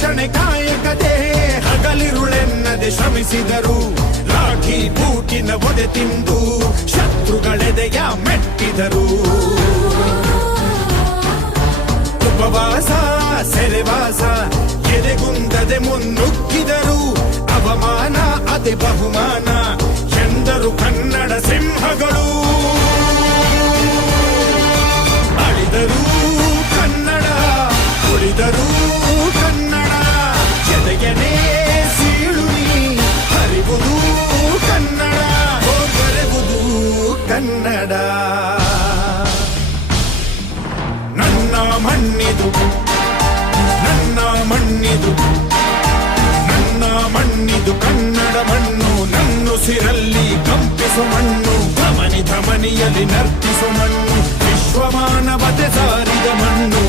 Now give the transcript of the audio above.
ರಕ್ಷಣೆ ಕಾಯಕತೆ ಹಗಲಿರುಳೆನ್ನದೆ ಶ್ರಮಿಸಿದರು. ಲಾಠಿ ಬೂಟಿನ ಒದೆ ತಿಂದು ಶತ್ರುಗಳೆದೆಯ ಮೆಟ್ಟಿದರು. ಉಪವಾಸ ಸೆರೆವಾಸ ಎದೆಗುಂದದೆ ಮುನ್ನುಗ್ಗಿದರು. ಅವಮಾನ ಅತಿ ಬಹುಮಾನ ಎಂದರು ಕನ್ನಡ ಸಿಂಹಗಳು. ಅಳಿದರು ಕನ್ನಡ, ಉಳಿದರು ಕನ್ನಡ. ಎದೆಯನೇ ಸೀಳುನಿ ಹರಿವುದು ಕನ್ನಡ, ಬರೆವುದು ಕನ್ನಡ. ನನ್ನ ಮಣ್ಣಿದು, ನನ್ನ ಮಣ್ಣಿದು, ನನ್ನ ಮಣ್ಣಿದು ಕನ್ನಡ ಮಣ್ಣು. ನನ್ನುಸಿರಲ್ಲಿ ಕಂಪಿಸು ಮಣ್ಣು, ಧಮನಿ ಧಮನಿಯಲ್ಲಿ ನರ್ತಿಸು ಮಣ್ಣು. ವಿಶ್ವಮಾನವತೆ ಸಾರಿದ ಮಣ್ಣು.